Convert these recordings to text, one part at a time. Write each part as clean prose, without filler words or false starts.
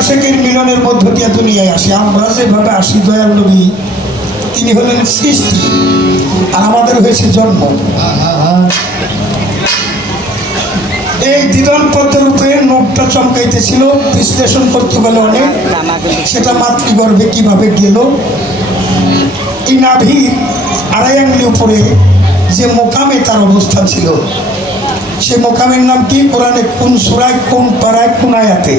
আশেকের মিলনের মধ্য দিয়ে দুনিয়ায় আসে। আমরা যেভাবে আসি দয়াল নবী তিনি হলেন সৃষ্টি আর আমাদের হয়েছে জন্ম। এই দ্বিধন পদ্মের উপরে নোটটা চমকাইতেছিল, বিশ্লেষণ করতে গেলে অনেক, সেটা মাতৃগর্ভে কিভাবে গেল। এই নাভির আড়াই আঙ্গুলি উপরে যে মোকামে তার অবস্থান ছিল, সে মোকামের নাম কি? কোরআনে কোন সূরায়, কোন পারায়, কোন আয়াতে?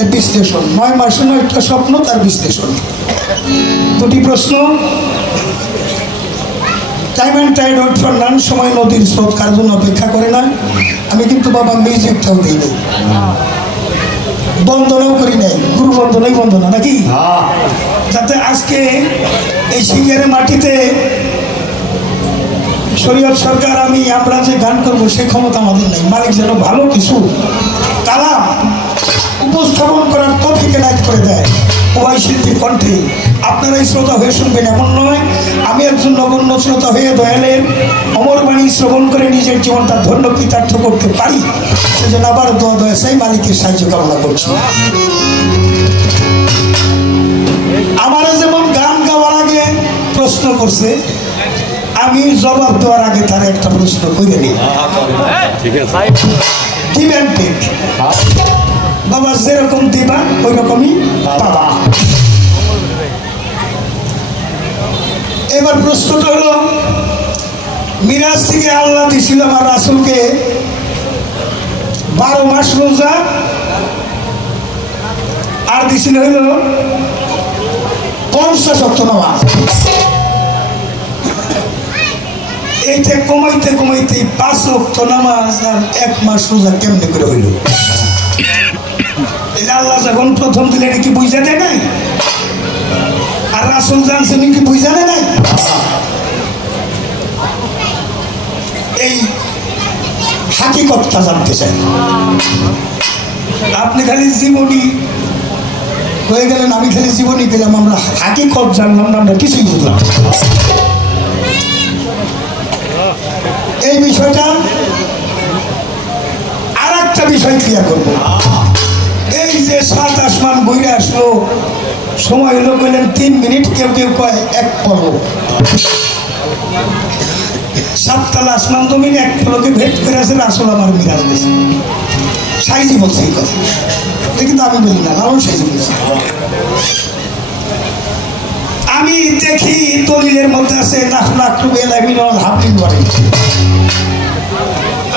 এর বিশ্লেষণ 9 মাসে 9টা স্বপ্ন, তার বিশ্লেষণ। দুটি প্রশ্ন। Time and tide wait for none, সময় নদীর স্রোত কার জন্য অপেক্ষা করে না। আমি কিন্তু বাবা মিউজিকটাও দিই নাই, বন্দনাও করি নাই, গুরু বন্দনাই বন্দনা নাকি, যাতে আজকে এই সিঙ্গারের মাটিতে শরীয়ত সরকার আমরা যে গান করবো সে ক্ষমতা আমাদের নেই। মালিক যেন ভালো কিছু কালাম উপস্থাপন করার তৌফিক এনায়েত করে দেয় উভয় শিল্পীর কণ্ঠে। আপনারাই শ্রোতা হয়ে শুনবেন এমন নয়, আমি একজন নগণ্য শ্রোতা হয়ে দয়ালের অমর বাণী শ্রবণ করে নিজের জীবনটা ধন্য কৃতার্থ করতে পারি, সেজন্য আবার দোয়া দয়া চাই, মালিকের সাহায্য কামনা করছি। আমারও যেমন গান গাওয়ার আগে প্রশ্ন করছে, আমি জবাব দেওয়ার আগে তার একটা প্রশ্ন করে নিই। বাবা যেরকম দিবা ওই রকমই পাবা। এবার প্রশ্নটা হলো, মিরাজ থেকে আল্লাহ দিছিল আমার রাসূলকে 12 মাস রোজা, আর দিছিল হইল 50 ওয়াক্ত নামাজ। এইটা কমাইতে কমাইতে 5 ওয়াক্ত নামাজ আর 1 মাস রোজা কেমনে করে হইল? আল্লাহ যখন প্রথম দিলে নাকি বুঝা দেয় নাই, আর রাসূল জানছে নাকি বুঝা দেয় নাই। এই হাকিকতটা জানতে চাই। আপনি খালি জীবনী হয়ে গেলেন, আমি খালি জীবনী গেলাম, আমরা হাকিকত জানলাম না, আমরা কিছুই বুঝলাম। এই বিষয়টা আর একটা বিষয় ক্লিয়ার করবো। এই যে 7 আসমান বইরে আসলো, সময় হলো বললেন 3 মিনিট, কেউ কেউ কয় 1 পলক। 7 তলা আসমান জমিন 1 পলকে ভেদ করে আছে রাসূল আমার মিরাজ গেছে। সাইজি বলছে এই কথা, কিন্তু আমি বলি না, লালন সাইজি বলছে। আমি দেখি দলিলের মধ্যে আছে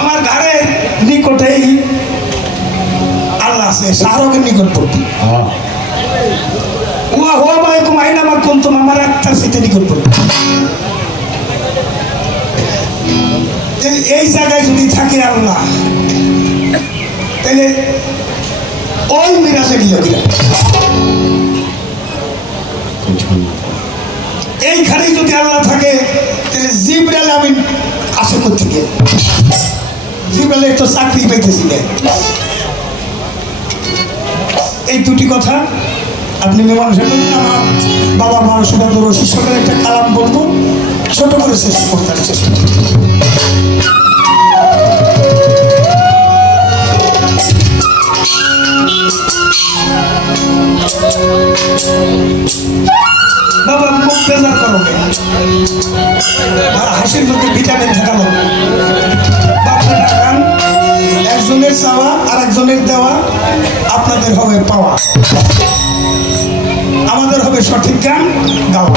আমার ঘরের নিকটেই আল্লাহ আছে, শাহরুখের নিকটবর্তী। আমার আত্মার সাথে নিকটবর্তী। এই জায়গায় যদি থাকে আল্লাহ, তাহলে ওই মিরাজে গিয়ে এইখানে যদি আল্লাহ থাকে, তাহলে জিবরাইল আমিন আসে কোথেকে? জিবরাইলের তো চাকরি পাইতেছিলেন। এই দুটি কথা আপনি মীমাংসা করবেন। আমার বাবা মানুষের শিষ্যদের একটা কালাম বলবো, ছোট করে শেষ করতে চেষ্টা করবো। বাবা মুখ বেজার করো, হাসির মধ্যে ভিটামিন থাকা। একজনের চাওয়া আর একজনের দেওয়া, আপনাদের হবে পাওয়া, আমাদের হবে সঠিক গান গাওয়া।